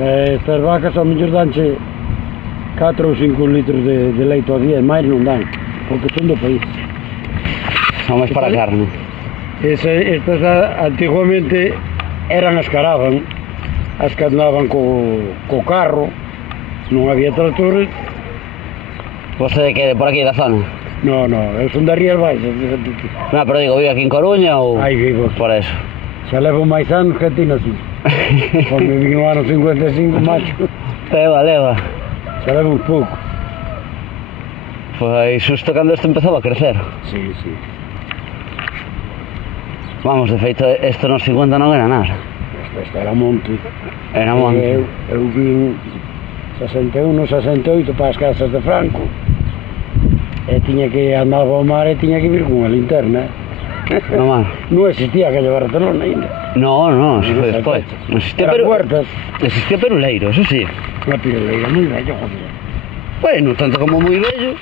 Estas vacas ao mellor danche 4 ou 5 litros de leite ao día, máis non dan, porque son do país. Son máis para a carne. Estas antiguamente eran as que araban, as que andaban co carro, non había tractores. Vostede que por aquí da zona? No, eu son de Rías Baixas. No, pero digo, vive aquí en Coruña ou...? Aí vivo. Por eso. Xa levo máis anos que ti nasí. Porque vim no ano 55, macho. Leva. Xa levo un pouco. Foi xusto cando isto empezou a crecer. Sí. Vamos, de feito, isto nos 50 non era nada. Isto era monte. Era monte. Eu vim 61, 68 para as casas de Franco. E tiña que andar ao mar e tiña que vir con a linterna. No mar. Non existía aquella Barcelona ainda. No, se foi despois. Era puertas. Existía Peruleiro, eso sí. Unha piruleira moi bella, joder. Bueno, tanto como moi bello.